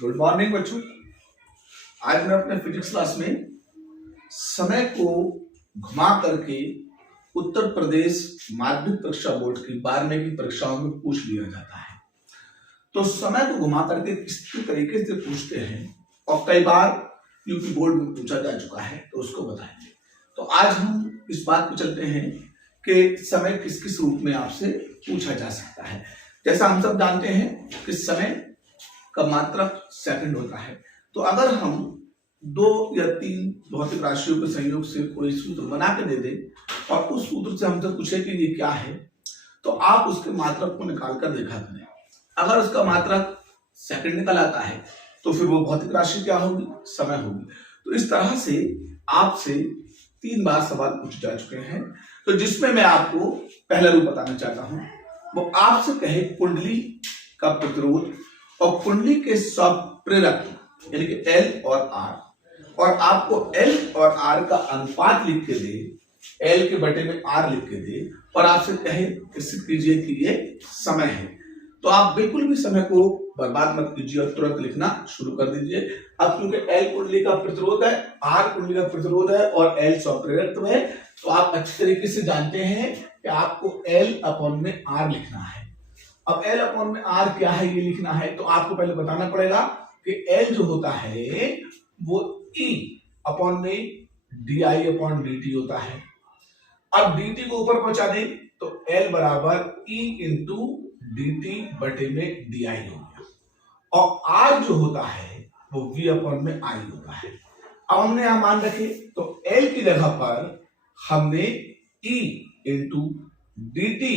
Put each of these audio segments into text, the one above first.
Good morning बच्चों। आज मैं अपने फिजिक्स क्लास में समय को घुमा करके उत्तर प्रदेश माध्यमिक परीक्षा बोर्ड की 12वीं की परीक्षाओं में पूछ लिया जाता है। तो समय को घुमा करके किस तरीके से पूछते हैं और कई बार यूपी बोर्ड में पूछा जा चुका है, तो उसको बताएंगे। तो आज हम इस बात पे चलते हैं कि समय किस किस रूप में आपसे पूछा जा सकता है। जैसा हम सब जानते हैं कि समय का मात्रक सेकंड होता है। तो अगर हम 2 या 3 भौतिक राशियों के संयोग से कोई सूत्र बना के दे दें और उस सूत्र से हमसे पूछे कि ये क्या है, तो आप उसके मात्रक को निकाल कर देखा करें। अगर उसका मात्रक सेकंड निकल आता है तो फिर वो भौतिक राशि क्या होगी? समय होगी। तो इस तरह से आपसे 3 बार सवाल पूछे जा चुके हैं। तो जिसमें मैं आपको पहला रूप बताना चाहता हूं, वो आपसे कहे कुंडली का प्रतिरोध और कुंडली के सब प्रेरक यानी कि एल और आर, और आपको एल और आर का अनुपात लिख के दे, एल के बटे में आर लिख के दे और आपसे कहे सिद्ध कीजिए कि ये समय है, तो आप बिल्कुल भी समय को बर्बाद मत कीजिए और तुरंत लिखना शुरू कर दीजिए। अब क्योंकि एल कुंडली का प्रतिरोध है, आर कुंडली का प्रतिरोध है और एल सब प्रेरक है, तो आप अच्छी तरीके से जानते हैं कि आपको एल अपॉन में आर लिखना है। अब L अपॉन में R क्या है ये लिखना है, तो आपको पहले बताना पड़ेगा कि L जो होता है वो E अपॉन में DI अपॉन DT होता है। अब DT को ऊपर पहुंचा दें तो L बराबर E इंटू DT बटे में DI हो गया, और R जो होता है वो V अपॉन में I होता है। अब हमने यहां मान रखे तो L की जगह पर हमने E इंटू DT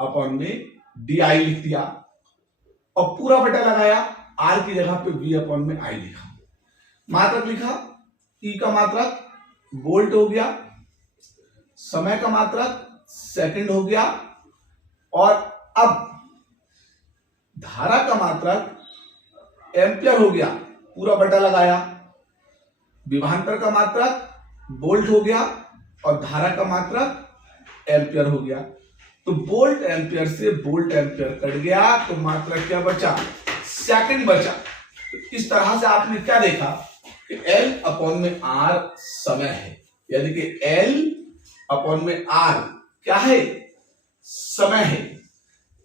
अपॉन में DI लिख दिया और पूरा बटा लगाया, R की जगह पे V अपॉन में I लिखा, मात्रक लिखा, E का मात्रक वोल्ट हो गया, समय का मात्रक सेकंड हो गया, और अब धारा का मात्रक एम्पियर हो गया, पूरा बटा लगाया, विभवांतर का मात्रक वोल्ट हो गया और धारा का मात्रक एम्पियर हो गया। तो वोल्ट एम्पियर से वोल्ट एम्पियर कट गया तो मात्रक क्या बचा? सेकंड बचा। तो इस तरह से आपने क्या देखा कि L अपॉन में R समय है, यानी कि L अपॉन में R क्या है? समय है।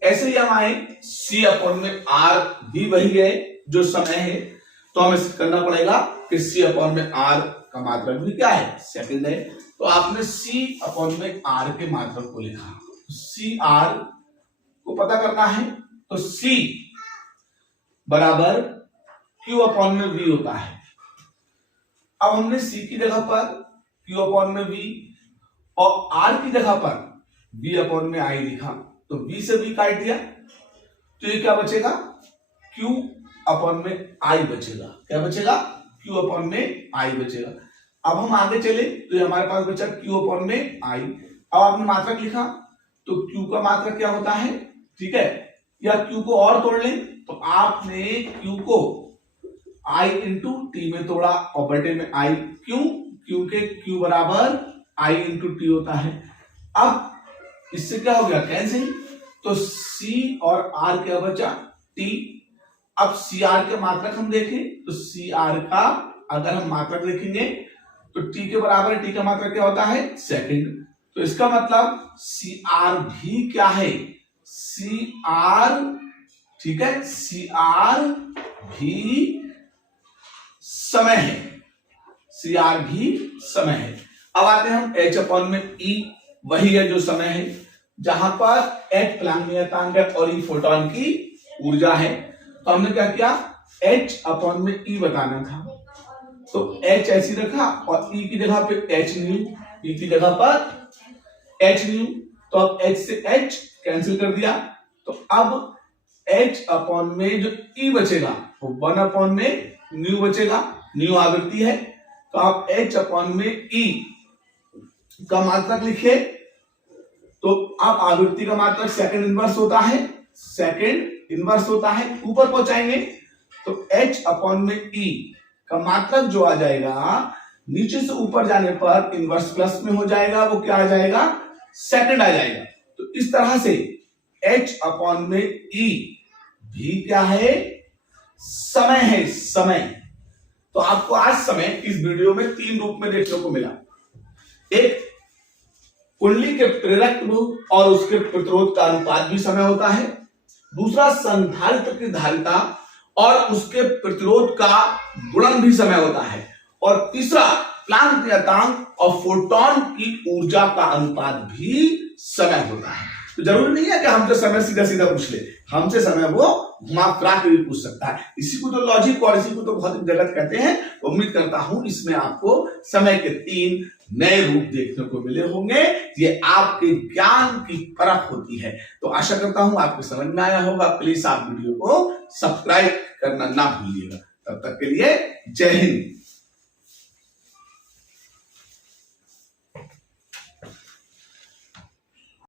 ऐसे ही हम आए C अपॉन में R भी वही है जो समय है, तो हमें करना पड़ेगा कि C अपॉन में R का मात्रक भी क्या है? सेकंड है। तो आपने C अपॉन में R के मात्रक को लिखा, सी आर को पता करना है, तो C बराबर Q अपॉन में V होता है। अब हमने C की जगह पर Q अपॉन में V और R की जगह पर V अपॉन में I लिखा, तो V से V काट दिया, तो ये क्या बचेगा? Q अपॉन में I बचेगा। क्या बचेगा? Q अपॉन में I बचेगा। अब हम आगे चले तो हमारे पास बचा Q अपॉन में I। अब आपने मात्रक लिखा तो Q का मात्रक क्या होता है? ठीक है, या Q को और तोड़ लें तो आपने Q को I इंटू टी में तोड़ा और बटे में I। क्यों? क्योंकि Q बराबर I इंटू टी होता है। अब इससे क्या हो गया? कैंसिल। तो C और R क्या बचा? T। अब CR के मात्रक हम देखें तो CR का अगर हम मात्रक देखेंगे तो T के बराबर, T का मात्रक क्या होता है? सेकंड। तो इसका मतलब CR भी क्या है? CR, ठीक है, CR भी समय है, CR भी समय है। अब आते हैं हम H अपॉन में E, वही है जो समय है, जहां पर H प्लांक नियतांक है और E फोटोन की ऊर्जा है। तो हमने क्या किया? H अपॉन में E बताना था, तो H ऐसी रखा और E की जगह पे H न्यू, E की जगह पर H न्यू, तो अब H से H कैंसिल कर दिया, तो अब H अपॉन में जो E बचेगा वो 1 अपॉन में न्यू बचेगा, न्यू आवृत्ति है। तो आप H अपॉन में E का मात्रक लिखिए, तो अब आवृत्ति का मात्रक सेकंड इनवर्स होता है, सेकंड इनवर्स होता है, ऊपर पहुंचाएंगे तो H अपॉन में E का मात्रक जो आ जाएगा नीचे से ऊपर जाने पर इनवर्स प्लस में हो जाएगा, वो क्या आ जाएगा? सेकंड आ जाएगा। तो इस तरह से H अपॉन में E भी क्या है? समय है, समय। तो आपको आज समय इस वीडियो में 3 रूप में देखने को मिला। एक, कुंडली के प्रेरक रूप और उसके प्रतिरोध का अनुपात भी समय होता है। दूसरा, संधारित्र की धारिता और उसके प्रतिरोध का गुणन भी समय होता है। और तीसरा, प्लांक नियतांक और फोटोन की ऊर्जा का अनुपात भी समय होता है। तो जरूरी नहीं है कि हमसे समय सीधा सीधा पूछ ले, हमसे समय वो घुमा फिरा के भी पूछ सकता है। इसी को तो लॉजिक और इसी को तो भौतिक जगत कहते हैं। उम्मीद करता हूं इसमें आपको समय के 3 नए रूप देखने को मिले होंगे। ये आपके ज्ञान की परख होती है। तो आशा करता हूं आपको समझ में आया होगा। प्लीज आप वीडियो को सब्सक्राइब करना ना भूलिएगा। तब तक के लिए जय हिंद।